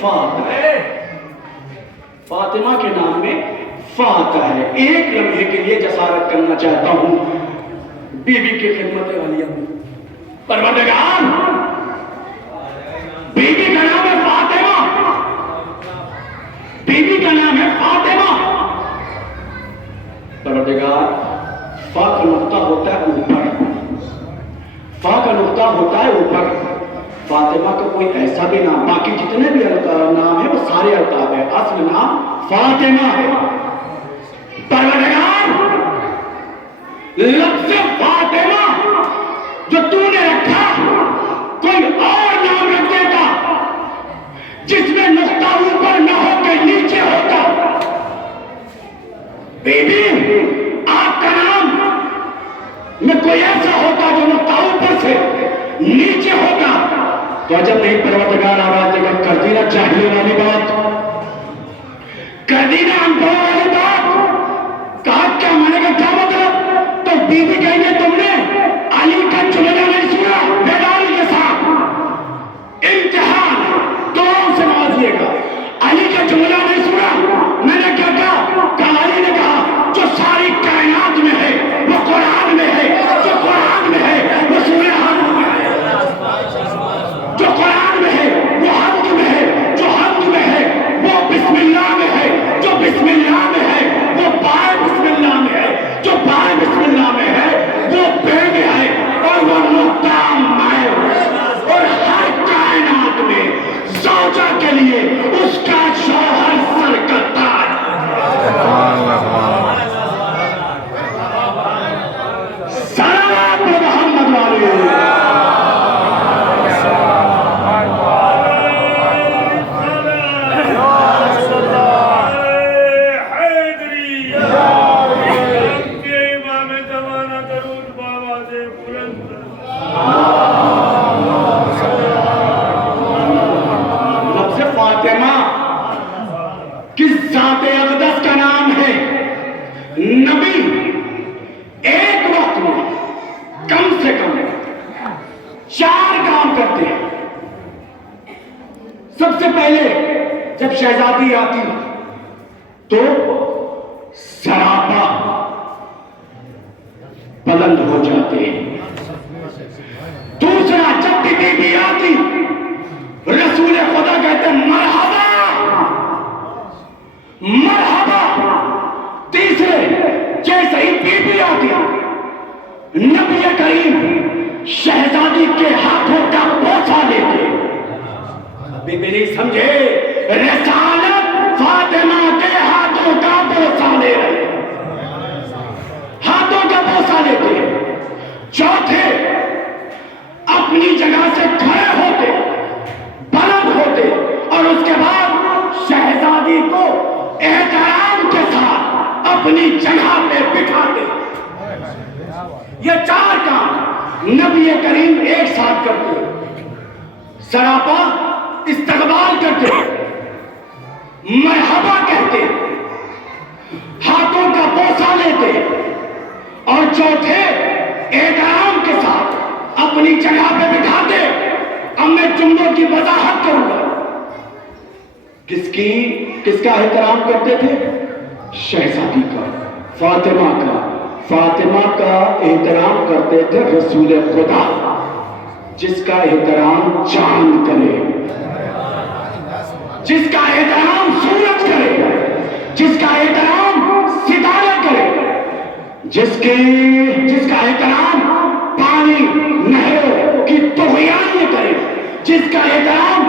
فاطمہ ہے، فاطمہ کے نام میں فاطمہ ہے۔ ایک لمحے کے لیے جسارت کرنا چاہتا ہوں بی بی کی خدمت عالیہ میں۔ پروردگار، بی بی کا نام ہے فاطمہ، بی بی کا نام ہے فاطمہ۔ پروردگار، فا کا نقطہ ہوتا ہے اوپر، فا کا نقطہ ہوتا ہے اوپر۔ فاطمہ کا کوئی ایسا بھی نام، باقی جتنے بھی نام ہیں وہ سارے القاب ہیں، اصل نام فاطمہ ہے۔ پروردگار، لفظ فاطمہ جو تو نے رکھا کوئی اور نام رکھ دیتا جس میں نقطہ اوپر نہ ہو کے نیچے ہوتا۔ بی بی، آپ کا نام میں کوئی ایسا ہوتا جو نقطہ اوپر سے نیچے ہوتا تو عجب نہیں پروردگار آواز دے کر کر دی نا چاہیے والی بات، کر دی نا انبھو والی بات۔ کہا کیا مانے گا، کیا مطلب؟ تو بی بی کہیں گے تم نے علی کا جملہ نہیں سنا بیداری کے ساتھ، امتحان دعاؤں سے نوازیے گا۔ علی کا جملہ نہیں سنا، میں نے کیا کہا؟ کہا علی نے کہا جو ساری کائنات میں ہے وہ قرآن میں ہے، جو قرآن میں ہے وہ سورہ حمد میں ہے، جو قرآن میں ہے وہ حمد میں ہے، جو حمد میں ہے وہ بسم اللہ میں ہے، جو بسم اللہ میں ہے وہ بائے بسم اللہ میں ہے، جو بائے بسم اللہ میں ہے وہ بے میں ہے، اور وہ نقطہ میں، اور ہر کائنات میں زوجہ کے لیے اس کا شوہر سر کا تاج۔ سلام محمد والی۔ لفظ فاطمہ کس ذات اقدس کا نام ہے؟ نبی ایک وقت میں کم سے کم 4 کام کرتے ہیں۔ سب سے پہلے جب شہزادی آتی تو سراپا بلند ہو جاتے ہیں۔ دوسرا، جب بھی بی بی آتی رسول خدا کہتے مرحبا مرحبا۔ تیسرے، جیسے ہی بی بی آتی نبی کریم شہزادی کے ہاتھوں کا بوسہ لیتے۔ بی بی نہیں سمجھے، رسالت فاطمہ کے ہاتھوں کا بوسہ لے رہے، ہاتھوں کا بوسہ لیتے۔ چوتھے، اپنی جگہ سے کھڑے ہوتے، بلند ہوتے، اور اس کے بعد شہزادی کو احترام کے ساتھ اپنی جگہ پہ بٹھاتے۔ یہ 4 کام نبی کریم ایک ساتھ کرتے۔ سراپا استقبال کرتے، مرحبا کہتے، ہاتھوں کا بوسہ لیتے، اور چوتھے احترام کے ساتھ اپنی جگہ پہ بٹھاتے۔ اب میں جملوں کی وضاحت کروں گا۔ کس کا احترام کرتے تھے؟ شہزادی کا، فاطمہ کا۔ فاطمہ کا احترام کرتے تھے رسول خدا، جس کا احترام چاند کرے، جس کا احترام سورج کرے، جس کا احترام ستارہ کرے، جس کا احترام پانی نہروں کی طغیان کرے، جس کا احترام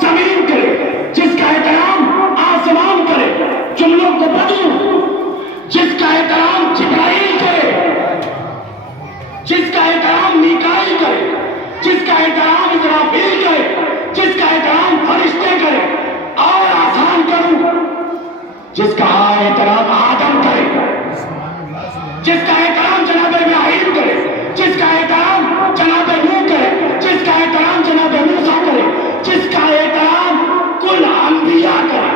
زمین کرے، جس کا احترام آسمان کرے۔ جملوں کو بدلوں، جس کا احترام جبرائیل کرے، جس کا احترام میکائیل کرے، جس کا احترام اسرافیل کرے، جس کا احترام فرشتے کرے، اور آسان کروں، جس کا احترام آدم کرے، جس کا احترام جناب ابراہیم کرے، جس کا احترام جناب نوح کرے، جس کا احترام جناب موسیٰ کرے، جس کا احترام کل انبیاء کرے،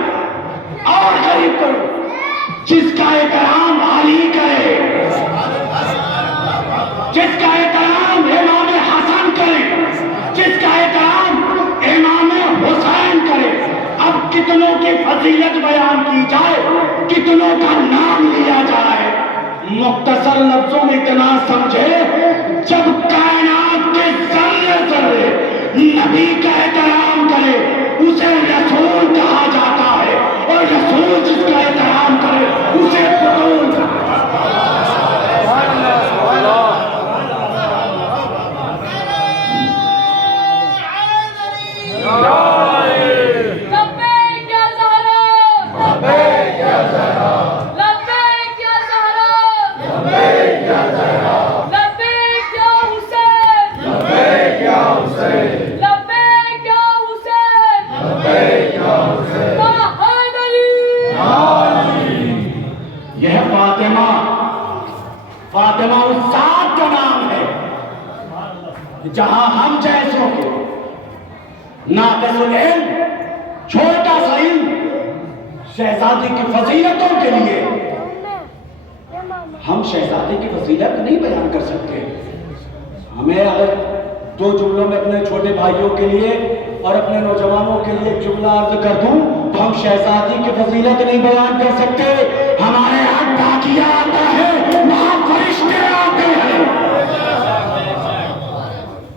اور غریب کرو، جس کا احترام علی کرے، جس کا احترام امام حسن کرے، جس کا احترام امام حسین کرے، کتنوں کی فضیلت بیان کی جائے، کتنوں کا نام لیا جائے، مختصر لفظوں میں اتنا سمجھے، جب کائنات کے ذرے ذرے نبی کا احترام کرے اسے رسول کہا جاتا ہے، اور رسول جس کا احترام کرے اسے فضول کہا جاتا ہے۔ یہ فاطمہ، فاطمہ اس ذات کا نام ہے جہاں ہم جیسوں کے ناقص العلم، چھوٹا سا علم، شہزادی کی فضیلتوں کے لیے ہم شہزادی کی فضیلت نہیں بیان کر سکتے۔ ہمیں اگر دو جملوں میں اپنے چھوٹے بھائیوں کے لیے اور اپنے نوجوانوں کے لیے ایک جملہ عرض کر دوں تو ہم شہزادی کی فضیلت نہیں بیان کر سکتے۔ ہمارے ہاں ڈاکیا آتا ہے، وہاں فرشتے آتے ہیں۔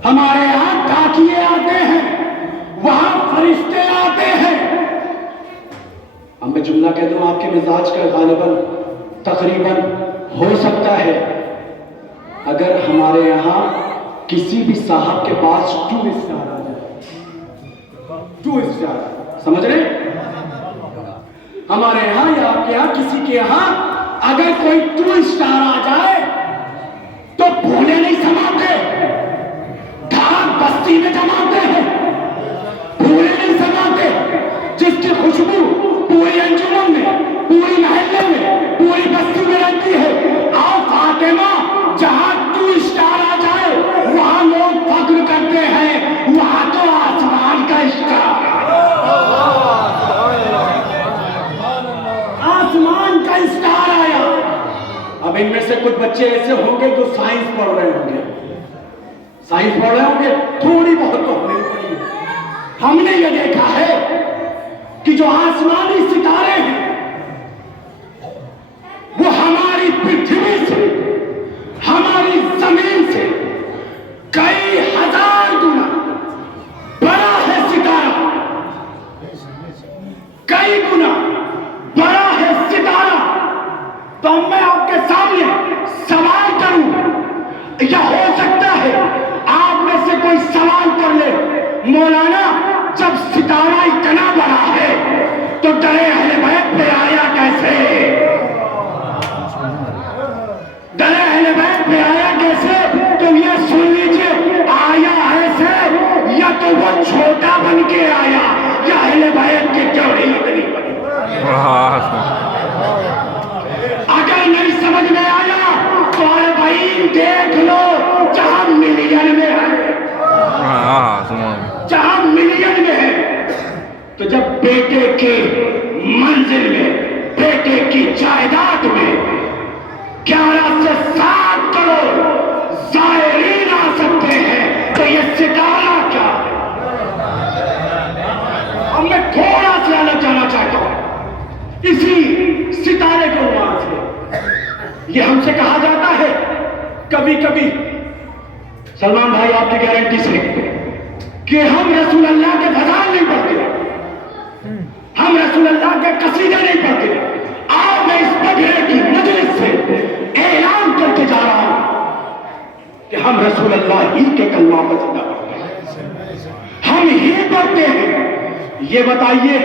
ہمارے ہاں ڈاکیے آتے ہیں، وہاں فرشتے آتے ہیں۔ اب میں جملہ کہہ دوں آپ کے مزاج کا غالباً تقریباً ہو سکتا ہے، اگر ہمارے یہاں کسی بھی صاحب کے پاس 2 اسٹار آ جائے، 2 اسٹار، سمجھ رہے ہیں؟ ہمارے یہاں یا آپ کے یہاں کسی کے یہاں اگر کوئی 2 اسٹار آ جائے تو پھولے نہیں سماتے، ڈھاک بستی میں جماتے ہیں، پھولے نہیں سماتے، جس کی خوشبو پوری انجمن میں، پوری محلے میں، پوری بستی میں رہتی ہے۔ آؤ فاطمہ، جہاں 2 اسٹار آ جائے وہاں لوگ فخر کرتے ہیں، وہاں تو آسمان کا اسٹار، آسمان کا اسٹار آیا۔ اب ان میں سے کچھ بچے ایسے ہوں گے جو سائنس پڑھ رہے ہوں گے، سائنس پڑھ رہے ہوں گے، تھوڑی بہت تو ہمیں پڑھی ہے۔ ہم نے یہ دیکھا ہے کہ جو آسمانی ستارے ہیں وہ ہماری پرتھوی سے، ہماری زمین سے کئی ہزار گنا بڑا ہے ستارہ، کئی گنا بڑا ہے ستارہ۔ تو میں آپ کے سامنے سوال کروں، یا ہو سکتا ہے آپ میں سے کوئی سوال کر لے، مولانا جب ستارہ اتنا بڑا ہے تو ڈرے اہل بیت پہ آیا کیسے؟ ڈرے اہل بیت پہ آیا کیسے؟ تو یہ سن لیجئے، آیا ایسے یا تو وہ چھوٹا بن کے آیا یا اہل بیت کی جوڑی اتنی بڑی۔ اگر نہیں سمجھ میں آیا تو اے بھائی دیکھ لو جہاں ملین میں ہے، جہاں ملین میں ہے، تو جب بیٹے کی منزل میں، بیٹے کی جائیداد میں 11 سے 7 کروڑ زائرین آ سکتے ہیں تو یہ ستارہ کیا ہے؟ اب میں تھوڑا سا الگ جانا چاہتا ہوں اسی ستارے کے عنوان سے۔ یہ ہم سے کہا جاتا ہے کبھی کبھی، سلمان بھائی آپ کی گارنٹی سے، کہ ہم رسول اللہ کے فضائل نہیں پڑھتے، ہم رسول اللہ کے قصیدے نہیں پڑھتے۔ آج میں اس بگڑے کی مجلس سے اعلان کر کے جا رہا ہوں کہ ہم رسول اللہ ہی کے کلمہ پر زندہ پڑھتے ہیں، ہم ہی پڑھتے ہیں۔ یہ بتائیے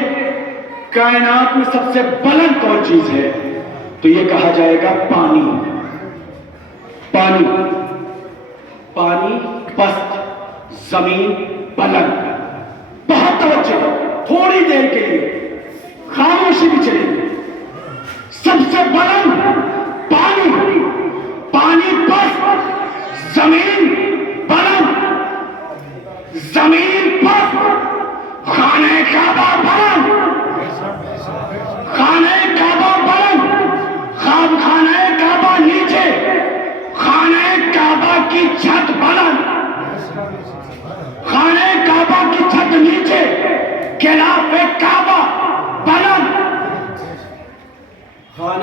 کائنات میں سب سے بلند کون چیز ہے؟ تو یہ کہا جائے گا پانی۔ پانی، پانی پست، زمین بلند۔ بہت توجہ، تھوڑی دیر کے لیے خاموشی بھی چلے گی۔ سب سے بلند پانی، پانی پست، زمین بلند، زمین پست، خانہ کعبہ بلند، خانہ کعبہ بلند، خانہ کعبہ نیچے، خانہ کعبہ کی چھت بلند، خانہ کعبہ کی چھت نیچے، خلاف کعبہ